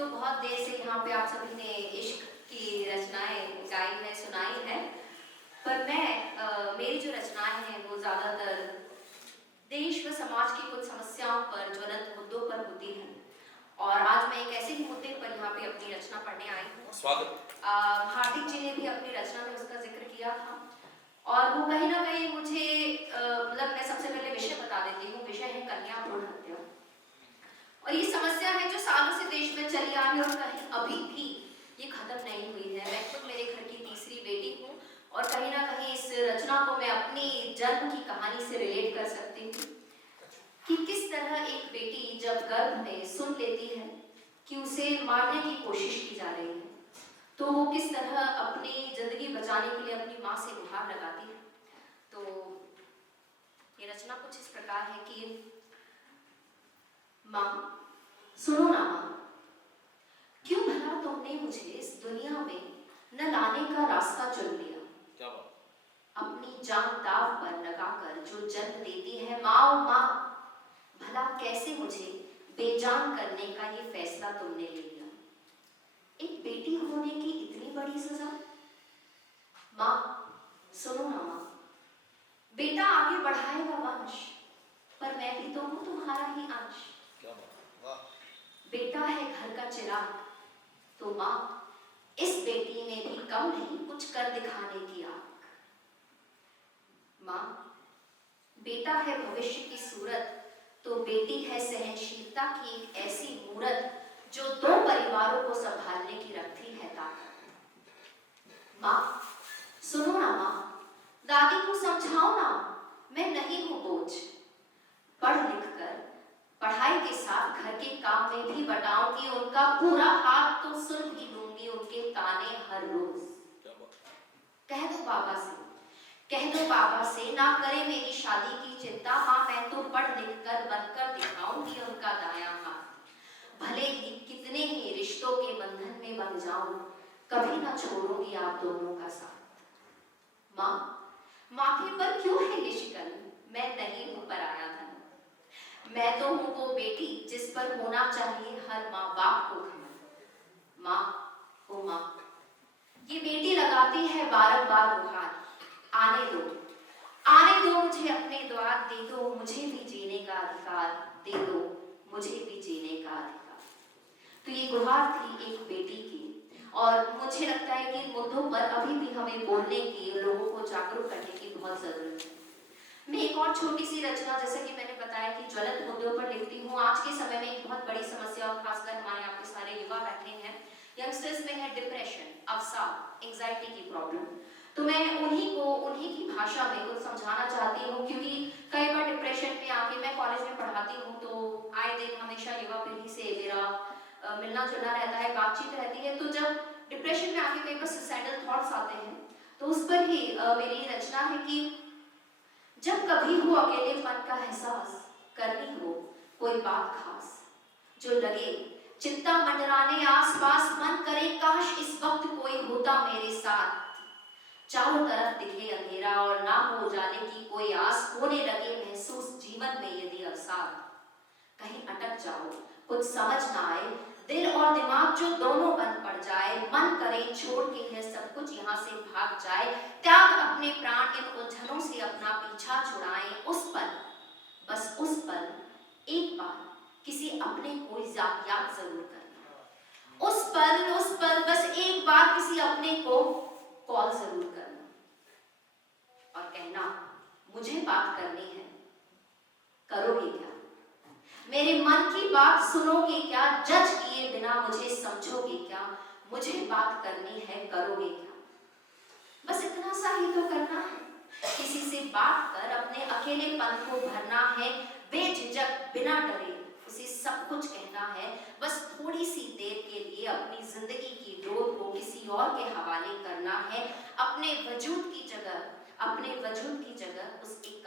तो बहुत देर से यहाँ पे आप सभी ने इश्क की रचनाएं गाई है, सुनाई है, पर मेरी जो रचनाएं हैं वो ज़्यादातर देश व समाज की कुछ समस्याओं पर, ज्वलंत मुद्दों पर होती हैं। और आज मैं एक ऐसे ही मुद्दे पर यहाँ पे अपनी रचना पढ़ने आई हूँ। स्वागत। हार्दिक जी ने भी अपनी रचना में उसका जिक्र किया था और वो कहीं ना कहीं मुझे मतलब मैं सबसे पहले विषय बता देती हूँ। विषय है कन्या भ्रूण हत्या। और ये समस्या है जो सालों से देश में चली आ रही है और कहीं अभी भी ये खत्म नहीं हुई है। मैं खुद मेरे घर की तीसरी बेटी हूँ और कहीं ना कहीं इस रचना को मैं अपनी जन्म की कहानी से रिलेट कर सकती हूँ कि किस तरह एक बेटी जब गर्भ में सुन लेती है कि उसे मारने की कोशिश की जा रही है तो वो किस तरह अपनी जिंदगी बचाने के लिए अपनी माँ से गुहार लगाती है। तो ये रचना कुछ इस प्रकार है कि माँ सुनो ना माँ, क्यों भला तुमने मुझे इस दुनिया में न लाने का रास्ता चुन लिया। क्या बात? अपनी जान दाव पर लगाकर जो जन्म देती है माँ ओ माँ, भला कैसे मुझे बेजान करने का ये फैसला तुमने ले लिया। एक बेटी होने की इतनी बड़ी सजा। माँ सुनो ना माँ, बेटा आगे बढ़ाएगा वंश, पर मैं भी तो हूँ तुम्हारा ही अंश। क्या बात? वाह। बेटा है घर का चिराग, तो माँ इस बेटी में भी कम नहीं कुछ कर दिखाने की आग। माँ बेटा है भविष्य की सूरत, तो बेटी है सहनशीलता की एक ऐसी मूरत जो दो परिवारों को संभालने की रखती है ताकत। माँ सुनो ना माँ, दादी को समझाओ ना, मैं नहीं हूँ बोझ। पढ़ लिख कर पढ़ाई के साथ घर के काम में भी बटाऊंगी, उनका पूरा हाथ तो सुन भी लूंगी उनके ताने हर रोज। कह दो बाबा से, कह दो बाबा से ना करे मेरी शादी की चिंता। हाँ मैं तो पढ़ लिख कर बनकर दिखाऊंगी उनका दायां हाथ। भले ही कितने ही रिश्तों के बंधन में बंध जाऊं, कभी ना छोड़ूंगी आप दोनों का साथ। माँ माथे पर क्यों है ये शिकन, मैं नहीं हूं पराया धन। मैं तो हूँ वो बेटी जिस पर होना चाहिए हर माँ बाप को घमंड। माँ ओ माँ, ये बेटी लगाती है बारंबार गुहार। आने दो, आने दो मुझे अपने द्वार, दे दो मुझे भी जीने का अधिकार, दे दो मुझे भी जीने का अधिकार। तो ये गुहार थी एक बेटी की और मुझे लगता है कि इन मुद्दों पर अभी भी हमें बोलने की, लोगों को जागरूक करने की बहुत जरूरत है। मैं एक और छोटी सी रचना, जैसे कि मैंने बताया कि ज्वलंत मुद्दों पर लिखती हूँ। आज के समय में एक बहुत बड़ी समस्या और खासकर हमारे यहाँ पे सारे युवा बैठे हैं, यंगस्टर्स में है डिप्रेशन, अवसाद, एंजाइटी की प्रॉब्लम। तो मैं उन्हीं की भाषा में कुछ समझाना चाहती हूँ, क्योंकि कई बार डिप्रेशन में आके, मैं कॉलेज में पढ़ाती हूँ तो आए दिन हमेशा युवा पीढ़ी से मेरा मिलना जुलना रहता है, बातचीत रहती है। तो जब डिप्रेशन में आके कई बार सुसाइडल थॉट्स आते हैं तो उस पर ही मेरी रचना है कि जब कभी हो अकेलेपन का एहसास, करनी हो कोई बात खास, जो लगे चिंता मंडराने आसपास, मन करे काश इस वक्त कोई होता मेरे साथ। चारों तरफ दिखे अंधेरा और ना हो उजाले की कोई आस, होने लगे महसूस जीवन में यदि अवसाद। कहीं अटक जाओ कुछ समझ ना आए, दिल और दिमाग जो दोनों बंद पड़ जाए, मन करे छोड़ के यह सब कुछ यहाँ से भाग जाए। त्याग अपने प्राण इन उलझनों से अपना पीछा छुड़ाएं। उस पल, बस उस पल एक बार किसी अपने को याद जरूर करना। उस पल बस एक बार किसी अपने को कॉल जरूर करना और कहना मुझे बात करनी है, करोगे क्या? मेरे मन की बात सुनोगे क्या? जज किए बिना मुझे समझोगे क्या? मुझे बात करनी है, करोगे क्या? बस इतना सा ही तो करना है, किसी से बात कर अपने अकेलेपन को भरना है। बेझिझक बिना डरे उसे सब कुछ कहना है। बस थोड़ी सी देर के लिए अपनी जिंदगी की डोर को किसी और के हवाले करना है। अपने वजूद की जगह उस एक